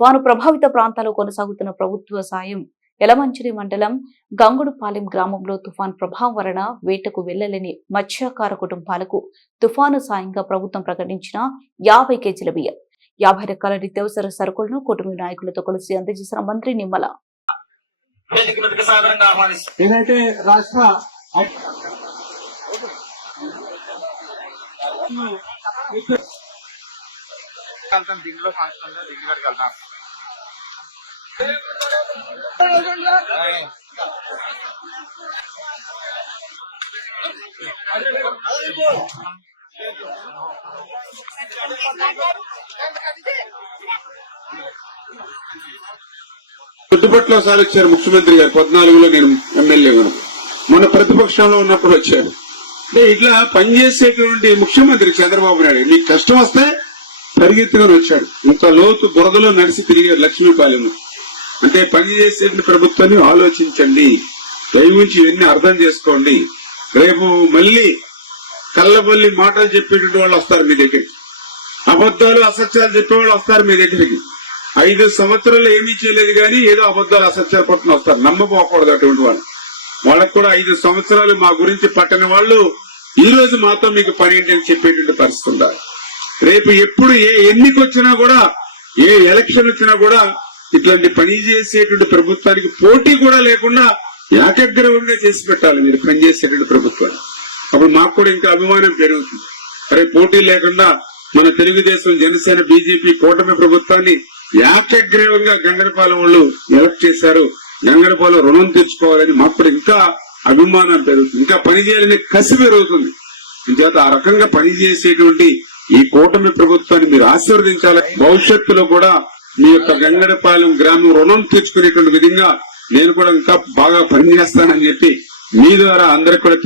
తుఫాను ప్రభావిత ప్రాంతాల్లో కొనసాగుతున్న ప్రభుత్వ సాయం యలమంచిలి మండలం గంగుడుపాలెం గ్రామంలో తుఫాన్ ప్రభావం వలన వేటకు వెళ్ళలేని మత్స్యకార కుటుంబాలకు తుఫాను సాయంగా ప్రభుత్వం ప్రకటించిన యాభై కేజీల బియ్యం. యాభై రకాల నిత్యావసర సరుకులను కుటుంబ నాయకులతో కలిసి అందజేసిన మంత్రి నిమ్మల. ఏదైతే రాష్ట్ర చుట్టుపట్ల సార్ వచ్చారు ముఖ్యమంత్రి గారు. పద్నాలుగులో నేను ఎమ్మెల్యే మొన్న ప్రతిపక్షంలో ఉన్నప్పుడు వచ్చారు. అంటే ఇట్లా పనిచేసేటువంటి ముఖ్యమంత్రి చంద్రబాబు నాయుడు మీకు కష్టం వస్తే పరిగెత్తుకొని వచ్చాడు. ఇంత లోతు బురదలో నడిచి తిరిగారు లక్ష్మీపాలెంలో. అంటే పనిచేసేటువంటి ప్రభుత్వాన్ని ఆలోచించండి. దయవుంచి ఇవన్నీ అర్థం చేసుకోండి. రేపు మళ్ళీ కళ్ళబల్లి మాటలు చెప్పేటువంటి వాళ్ళు వస్తారు మీ దగ్గరికి. అబద్ధాలు అసత్యాలు చెప్పేవాళ్ళు వస్తారు మీ దగ్గరికి. ఐదు సంవత్సరాలు ఏమీ చేయలేదు కానీ ఏదో అబద్ధాలు అసత్యాలు పట్టుకుని వస్తారు. నమ్మపోకూడదు అటువంటి వాళ్ళు. వాళ్ళకు కూడా ఐదు సంవత్సరాలు మా గురించి పట్టని వాళ్ళు ఈ రోజు మాతో మీకు పని ఏంటని చెప్పేటువంటి పరిస్థితి ఉండాలి. రేపు ఎప్పుడు ఏ ఎన్నికొచ్చినా కూడా ఏ ఎలక్షన్ వచ్చినా కూడా ఇట్లాంటి పని చేసేటువంటి ప్రభుత్వానికి పోటీ కూడా లేకుండా ఏకగ్రవంగా చేసి పెట్టాలి మీరు పనిచేసేటువంటి ప్రభుత్వాన్ని. అప్పుడు మాకు కూడా ఇంకా అభిమానం పెరుగుతుంది. అరే పోటీ లేకుండా మన తెలుగుదేశం జనసేన బీజేపీ కూటమి ప్రభుత్వాన్ని ఏకగ్రీవంగా గంగరపాలెం వాళ్ళు ఎలక్ట్ చేశారు. గంగరపాలెం రుణం తెచ్చుకోవాలని మాకు కూడా ఇంకా అభిమానం పెరుగుతుంది. ఇంకా పని చేయాలనే కసి పెరుగుతుంది. ఇంచేత ఆ రకంగా పనిచేసేటువంటి ఈ కూటమి ప్రభుత్వాన్ని మీరు ఆశీర్వదించాలి. భవిష్యత్తులో కూడా మీ యొక్క గంగడపాలెం గ్రామం రుణం తీర్చుకునేటువంటి విధంగా నేను కూడా ఇంకా బాగా పనిచేస్తానని చెప్పి మీ ద్వారా అందరికి కూడా